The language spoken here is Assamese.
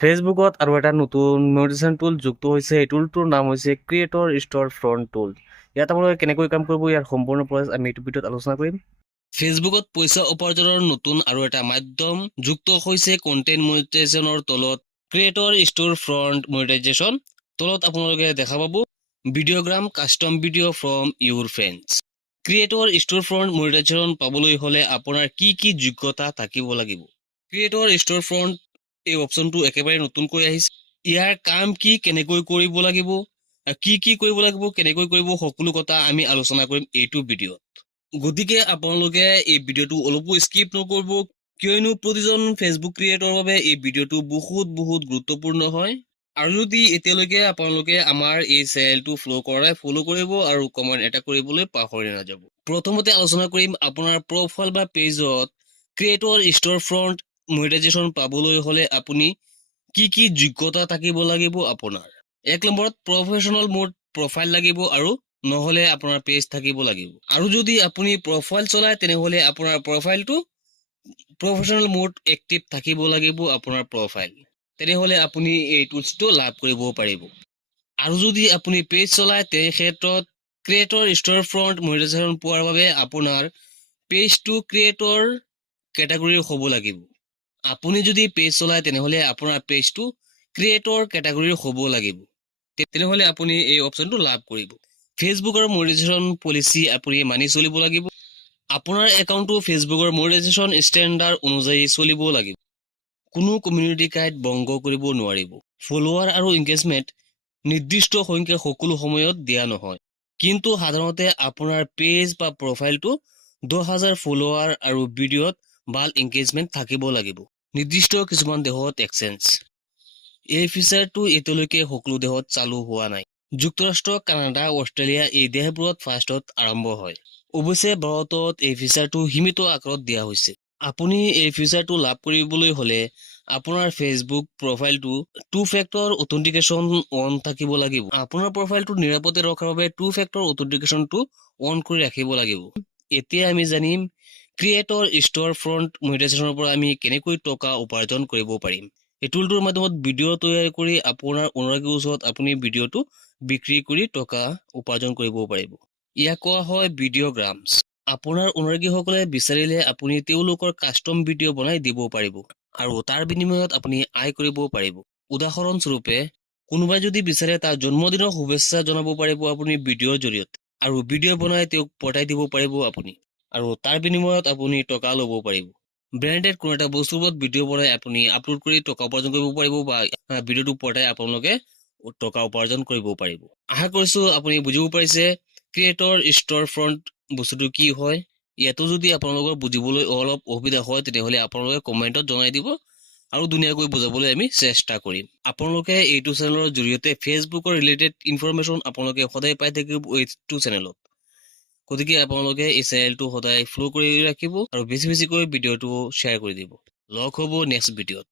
ফেচবুকত আৰু এটা নতুন মনিটাইজেশ্যন টুল যুক্ত হৈছে। এই টুলটোৰ নাম হৈছে ক্ৰিয়েটৰ ষ্ট'ৰ ফ্ৰণ্ট টুল। ইয়াত আপোনালোকে কেনেকৈ কাম কৰিব, ইয়াৰ সম্পূৰ্ণ প্ৰচেছ আমি এইটো ভিডিঅ'ত আলোচনা কৰিম। ফেচবুকত পইচা উপাৰ্জনৰ নতুন আৰু এটা মাধ্যম যুক্ত হৈছে কণ্টেণ্ট মনিটাইজেশ্যনৰ তলত ক্ৰিয়েটৰ ষ্ট'ৰ ফ্ৰণ্ট মনিটাইজেশ্যন। তলত আপোনালোকে দেখা পাব Videogram custom video' from your friends. Creator store front monetization পাবলৈ হ'লে আপোনাৰ কি কি যোগ্যতা থাকিব লাগিব। ক্ৰিয়েটৰ ষ্ট'ৰ ফ্ৰণ্ট এই অপশ্যনটো একেবাৰে নতুনকৈ আহিছে। ইয়াৰ কাম কি, কেনেকৈ কৰিব লাগিব, কি কৰিব লাগিব, কেনেকৈ কৰিব, সকলো কথা আমি আলোচনা কৰিম এইটো ভিডিঅ'ত। গতিকে আপোনালোকে এই ভিডিঅ'টো অলপো স্কিপ নকৰিব, কিয়নো প্ৰতিজন ফেচবুক ক্ৰিয়েটৰৰ বাবে এই ভিডিঅ'টো বহুত গুৰুত্বপূৰ্ণ হয়। আৰু যদি এতিয়ালৈকে আপোনালোকে আমাৰ এই চেনেলটো ফ'ল' কৰা নাই, ফ'ল' কৰিব আৰু কমেণ্ট এটা কৰিবলৈ পাহৰি নাযাব। প্ৰথমতে আলোচনা কৰিম আপোনাৰ প্ৰফাইল বা পেজত ক্ৰিয়েটৰ ষ্ট'ৰ ফ্ৰণ্ট মনিটাইজেশ্যন পাবলৈ হ'লে আপুনি কি কি যোগ্যতা থাকিব লাগিব আপোনাৰ। 1 নম্বৰত প্ৰফেশ্যনেল মোড প্ৰফাইল লাগিব আৰু নহ'লে আপোনাৰ পেজ থাকিব লাগিব। আৰু যদি আপুনি প্ৰফাইল চলায় তেনেহ'লে আপোনাৰ প্ৰফাইলটো প্ৰফেশ্যনেল মোড এক্টিভ থাকিব লাগিব আপোনাৰ প্ৰফাইল। তেনেহ'লে আপুনি এই টুলছটো লাভ কৰিব পাৰিব। আৰু যদি আপুনি পেজ চলায় তেনে ক্ষেত্ৰত ক্ৰিয়েটৰ ষ্ট'ৰ ফ্ৰণ্ট মনিটাইজেশ্যন পোৱাৰ বাবে আপোনাৰ পেজটো ক্ৰিয়েটৰ কেটাগৰীৰ হ'ব লাগিব। আপুনি যদি পেজ চলায় তেনেহ'লে আপোনাৰ পেজটো ক্ৰিয়েটৰ কেটাগৰীৰ হ'ব লাগিব। তেনেহ'লে আপুনি এই অপশ্যনটো লাভ কৰিব। ফেচবুকৰ মনিটাইজেশ্যন পলিচি আপুনি মানি চলিব লাগিব। আপোনাৰ একাউণ্টটো ফেচবুকৰ মনিটাইজেশ্যন ষ্টেণ্ডাৰ্ড অনুযায়ী চলিব লাগিব। কোনো কমিউনিটি গাইড ভংগ কৰিব নোৱাৰিব। ফলোৱাৰ আৰু এংগেজমেণ্ট নিৰ্দিষ্ট সংখ্যা সকলো সময়ত দিয়া নহয়। কিন্তু সাধাৰণতে আপোনাৰ পেজ বা প্ৰফাইলটো 10,000 ফলোৱাৰ আৰু ভিডিঅ'ত ভাল এংগেজমেণ্ট থাকিব লাগিব। নিৰ্দিষ্ট কিছুমান দেশত এক্সেঞ্জ। এই ফিচাৰটো এতিয়ালৈকে সকলো দেশত চালু হোৱা নাই। যুক্তৰাষ্ট্ৰ, কানাডা, অষ্ট্ৰেলিয়া এই দেশবোৰত ফাৰ্ষ্টত আৰম্ভ হয়। অৱশ্যে ভাৰতত এই ফিচাৰটো সীমিত আকাৰত দিয়া হৈছে। আপুনি এই ফিচাৰটো লাভ কৰিবলৈ হ'লে আপোনাৰ ফেচবুক প্ৰফাইলটো 2 ফেক্টৰ অথেণ্টিকেশ্যন অন থাকিব লাগিব। আপোনাৰ প্ৰফাইলটো নিৰাপদে ৰখাৰ বাবে 2 ফেক্টৰ অথেণ্টিকেশ্যনটো অন কৰি ৰাখিব লাগিব। এতিয়া আমি জানিম ক্ৰিয়েটৰ ষ্ট'ৰ ফ্ৰণ্ট মনিটাইজেশ্যনৰ পৰা আমি কেনেকৈ টকা উপাৰ্জন কৰিব পাৰিম। এই টুলটোৰ মাধ্যমত ভিডিঅ' তৈয়াৰ কৰি আপোনাৰ অনুৰাগীৰ ওচৰত আপুনি ভিডিঅ'টো বিক্ৰী কৰি টকা উপাৰ্জন কৰিব পাৰিব। ইয়াক কোৱা হয় ভিডিঅ'গ্ৰামছ। আপোনাৰ অনুৰাগীসকলে বিচাৰিলে আপুনি তেওঁলোকৰ কাষ্টম ভিডিঅ' বনাই দিব পাৰিব আৰু তাৰ বিনিময়ত আপুনি আয় কৰিব পাৰিব। উদাহৰণস্বৰূপে কোনোবাই যদি বিচাৰে তাৰ জন্মদিনৰ শুভেচ্ছা জনাব পাৰিব আপুনি ভিডিঅ'ৰ জৰিয়তে আৰু ভিডিঅ' বনাই তেওঁক পঠাই দিব পাৰিব আপুনি আৰু তাৰ বিনিময়ত আপুনি টকা ল'ব পাৰিব। ব্ৰেণ্ডেড কোনো এটা বস্তুৰ ওপৰত ভিডিঅ' বনাই আপুনি আপলোড কৰি টকা উপাৰ্জন কৰিব পাৰিব বা ভিডিঅ'টো পঠাই আপোনালোকে টকা উপাৰ্জন কৰিব পাৰিব। আশা কৰিছোঁ আপুনি বুজিব পাৰিছে ক্ৰিয়েটৰ ষ্ট'ৰ ফ্ৰণ্ট বস্তুটো কি হয়। ইয়াতো যদি আপোনালোকৰ বুজিবলৈ অলপ অসুবিধা হয় তেনেহ'লে আপোনালোকে কমেণ্টত জনাই দিব আৰু ধুনীয়াকৈ বুজাবলৈ আমি চেষ্টা কৰিম। আপোনালোকে এইটো চেনেলৰ জৰিয়তে ফেচবুকৰ ৰিলেটেড ইনফৰমেশ্যন আপোনালোকে সদায় পাই থাকিব এইটো চেনেলত। গতিকে আপোনালোকে এই চেনেলটো সদায় ফ'ল' কৰি ৰাখিব আৰু বেছিকৈ ভিডিঅ'টো শ্বেয়াৰ কৰি দিব। লগ হ'ব নেক্সট ভিডিঅ'ত।